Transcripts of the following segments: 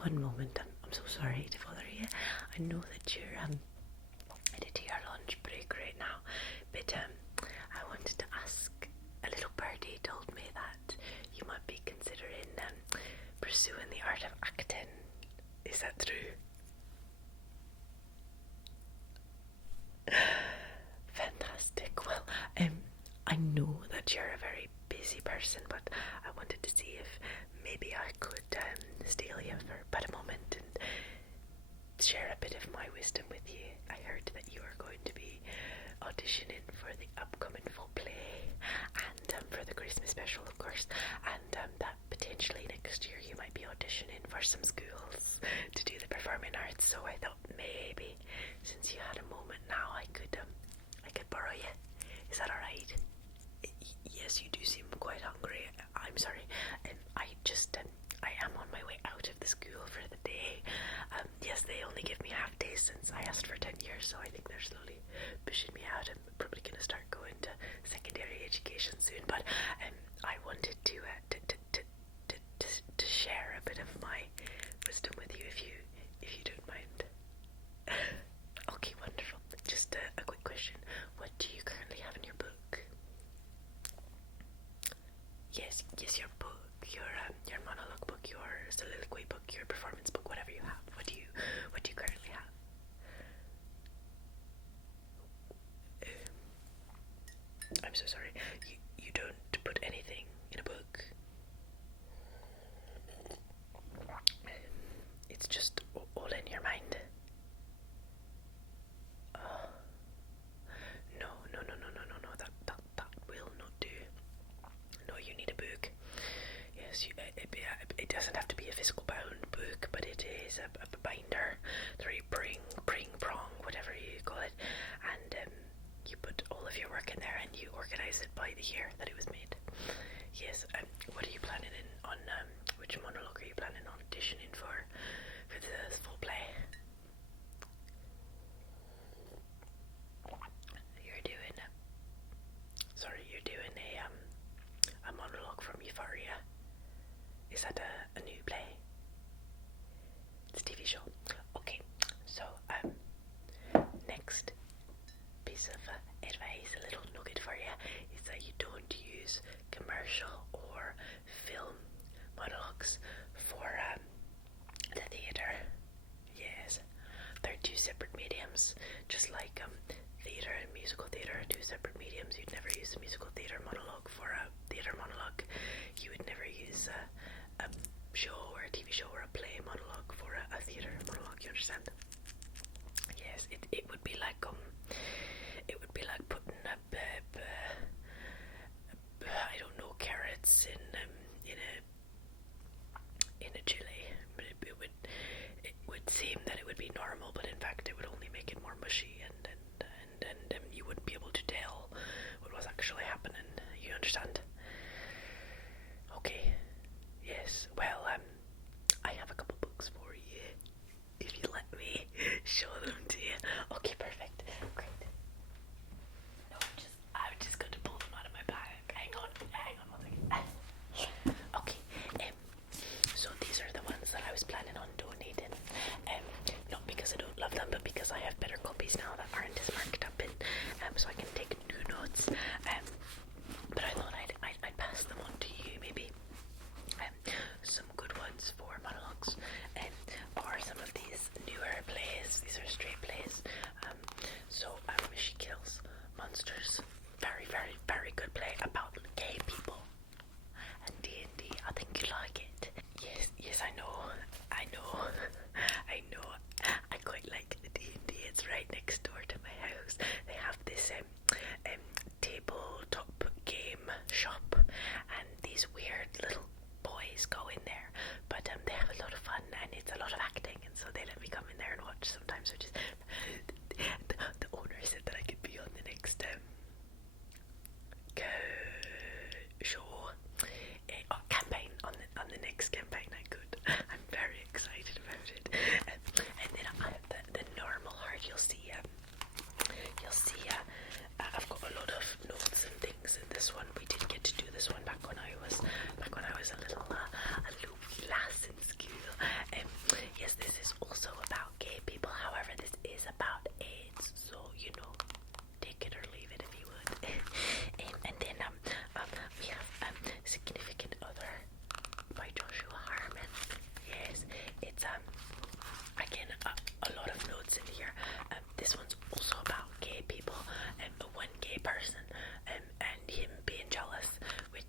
one moment. I'm so sorry to bother you. I know that you're headed to your lunch break right now, but I wanted to ask. A little birdie told me that you might be considering pursuing the art of acting. Is that true? Fantastic. Well, I know that you're a very busy person, but I wanted to see if maybe I could steal you for but a moment and share a bit of my wisdom with you. I heard that you are going to be auditioning for the upcoming full play and for the Christmas special, of course, and that potentially next year you might be auditioning for some schools to do the performing arts. So I thought maybe since you had a moment now, I could borrow you. Is that all right? Yes, you do seem quite hungry. I'm sorry. I just I am on my way out of the school for the day. Yes, they only give me half days since I asked for 10 years, so I think they're slowly pushing me out. I'm probably going to start going to secondary education soon, but I wanted to share a bit of my wisdom with you if you don't mind. Okay, wonderful. Just a quick question. What do you currently have in your book? Yes, your book, your monologue book, your soliloquy book, your performance book, whatever you have. What do you currently have? I'm so sorry. You don't put anything in a book. It's just all in your mind. No. That will not do. No, you need a book. Yes, it doesn't have to be a physical bound book, but it is a binder, prong, whatever you call it, and you put all of your work in there and you organize it by the year that it was made. Yes. What are you planning on? Which monologue are you planning on auditioning for the full play? You're doing a monologue from Euphoria. Is that a new play? It's a TV show. Okay, so next piece of advice, a little nugget for you, is that you don't use commercial or film monologues for the theatre. Yes, they're two separate mediums, just like theatre and musical theatre are two separate mediums. You'd never use a musical theatre monologue for a theatre monologue. You would never use a show or a TV show or a play monologue for a theatre monologue. You understand? Yes, it would be like putting I don't know, carrots in a chili. But it would seem that it would be normal, but in fact it would only make it more mushy, and you wouldn't be able to tell what was actually happening. You understand? Okay. Yes. Well, I have a couple books for you, if you let me show them to you. Okay, perfect. Great. No, I'm just going to pull them out of my bag. Hang on one second. Okay. So these are the ones that I was planning on donating. Not because I don't love them, but because I have better copies now that aren't as marked up in, so I can take new notes. But I thought I'd pass them on to you, maybe. Some good ones for monologues, or some of these newer plays. These are straight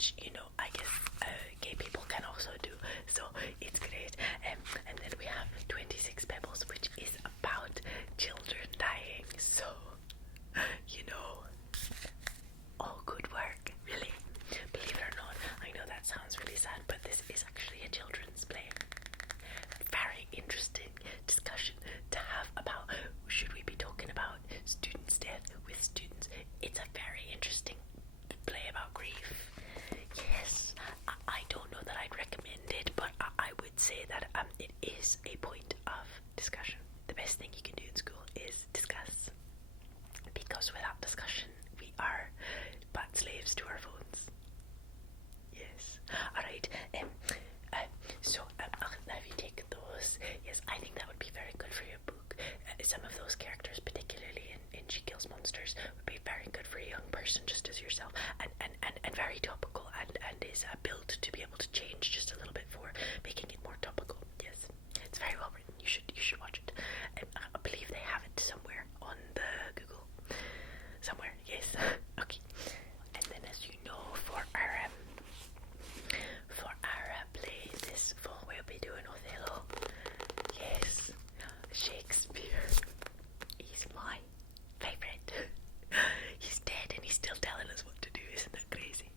which, you know, I guess gay people can also do, so it's great. And then we have 26 Pebbles, which is about children dying, so, you know, all good work, really. Believe it or not, I know that sounds really sad, but this is actually a children's play. Very interesting discussion to have about, should we be talking about students' death with students? It's a very interesting play about grief. Yes, I don't know that I'd recommend it, but I would say that it is a point of discussion. The best thing you can do in school is discuss, because without discussion we are but slaves to our phones. Yes. Alright, so have you taken those? Yes, I think that would be very good for your book. Some of those characters, particularly in She Kills Monsters, would be very good for a young person just as yourself, and very topical, and is built to be able to change just a little bit for making it more topical. Yes, it's very well written. You should watch it. I believe they have it somewhere on the Google. Somewhere, yes. Okay. And then, as you know, for our play this fall, we'll be doing Othello. Yes, Shakespeare. He's my favourite. He's dead and he's still telling us what to do. Isn't that crazy?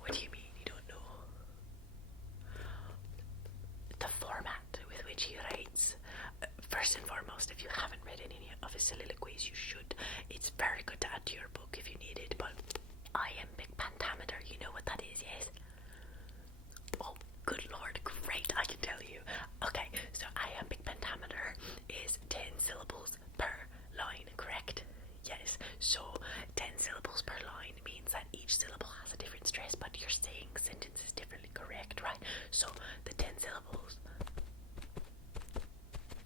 What do you mean you don't know? The format with which he writes. First and foremost, if you haven't read any of his soliloquies, you should. It's very good to add to your book if you need it, but iambic pentameter, you know what that is, yes? Oh, good lord, great, I can tell you. Okay, so iambic pentameter is 10 syllables per line, correct? Yes, so 10 syllables per line means that each syllable has a different stress, but you're saying sentences differently, correct, right? So the 10 syllables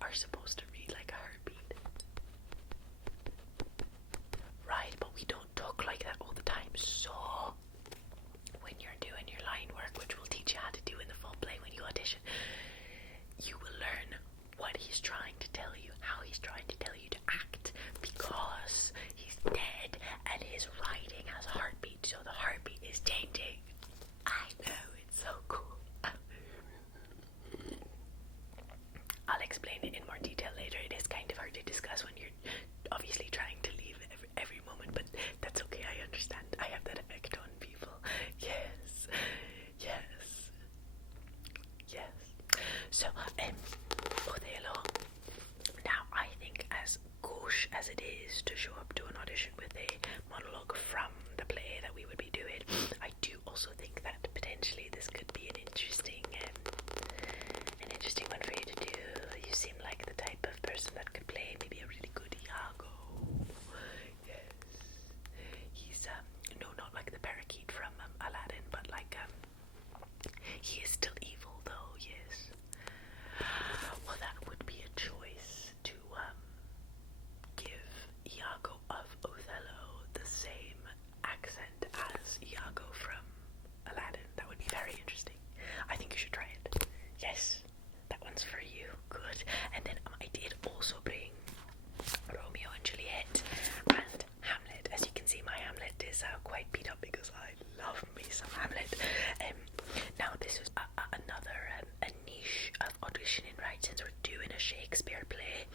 are supposed to read like a heartbeat, right? But we don't talk like that all the time, so when you're doing your line work, which we'll teach you how to do in the full play when you audition, you will learn what he's trying to tell you, how he's trying to tell you to act, because he's dead and his writing has a heartbeat, so the heartbeat is changing. I know, it's so cool. I'll explain it in more detail later. It is kind of hard to discuss when you're obviously trying to leave every moment, but that's okay, I understand. I have that effect on people. Yes. So, Othello. Now, I think as gauche as it is to show up to an audition with a monologue from the play that we would be doing, I do also think that potentially this could be an interesting one for you to do. You seem like the type of person that could play maybe a really good Iago. Yes. He's no, not like the parakeet from Aladdin, but like he is still evil though. Yes. Well, that would be a choice to give Iago of Othello the same accent as Iago from Aladdin. That would be very interesting. I think you should try it. Yes, that one's for you. Good. And then I did also bring Romeo and Juliet and Hamlet. As you can see, my Hamlet is quite beat up because I love me some Hamlet. Now this is another a niche of auditioning, right? Since we're doing a Shakespeare play,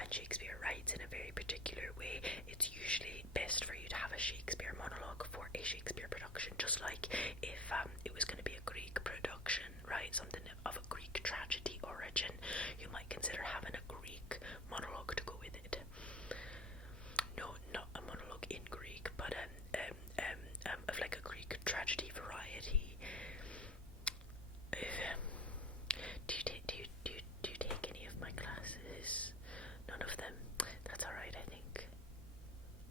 and Shakespeare writes in a very particular way, it's usually best for you to have a Shakespeare monologue for a Shakespeare production, just like if it was going to be a Greek production, right? Something of a Greek tragedy origin, you might consider having a Greek monologue to go with it. No, not a monologue in Greek, but of like a Greek tragedy variety. Do you take any of my classes? None of them. That's all right.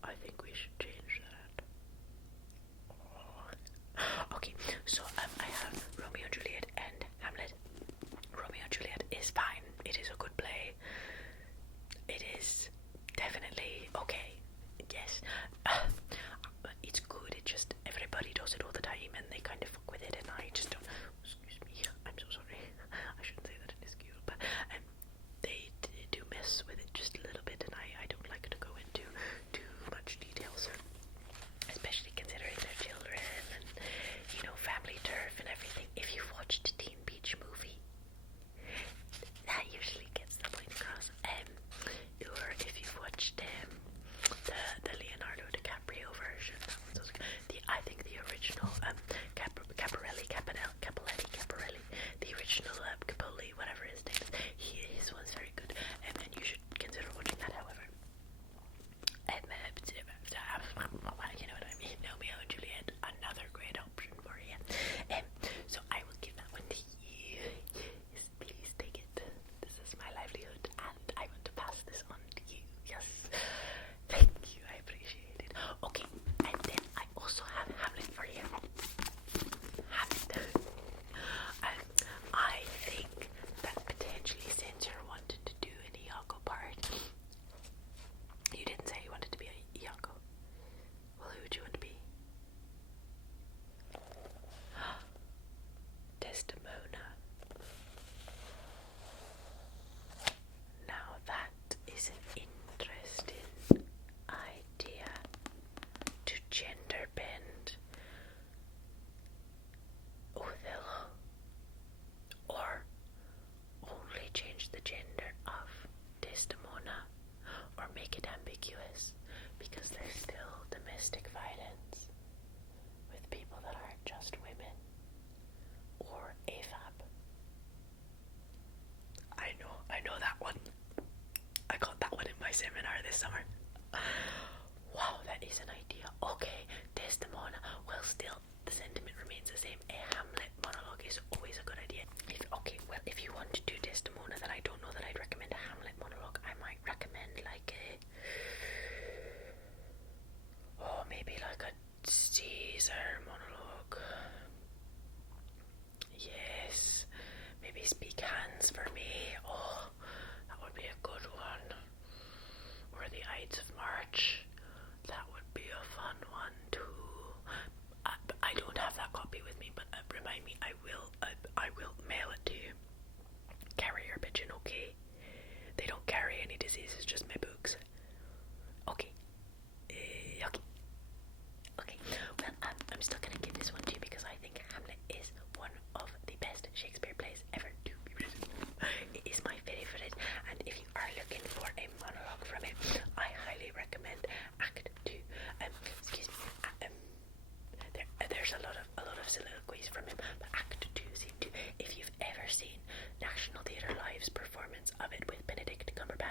I think we should change that. Okay, so I have Romeo and Juliet and Hamlet. Romeo and Juliet is fine. It is a good play. It is definitely okay. Yes. It's good. It just everybody does it all the time, and they kind of fuck with it, and I just don't. Excuse me. I'm so sorry. I shouldn't say that in this school, but they do mess with it just a little bit, and I don't like to go into too much detail, so especially considering their children and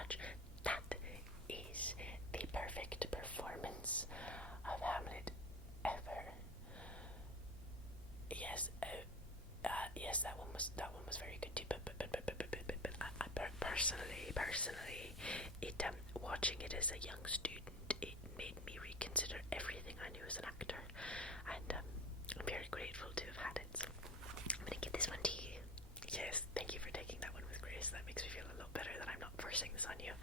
watch. That is the perfect performance of Hamlet ever. Yes, yes, that one was very good too. But personally, it watching it as a young student, it made me reconsider everything I knew as an actor, and I'm very grateful to have had it. So I'm gonna give this one to you. Yes, thank you for taking that one with grace. That makes me feel a lot better that I'm not forcing this on you.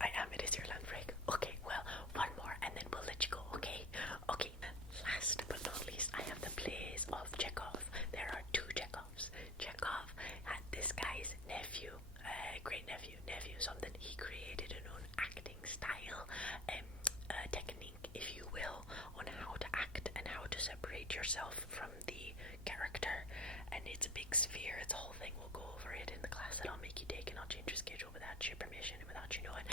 I am. It is your land break. Okay, well, one more, and then we'll let you go. Okay. Okay. Last but not least, I have the plays of Chekhov. There are two Chekhovs. Chekhov had this guy's nephew, great nephew, something. He created an own acting style, technique, if you will, on how to act and how to separate yourself from the character. And it's a big sphere. It's a whole thing. We'll go over it in the class that I'll make you take, and I'll change your schedule without your permission and without you knowing.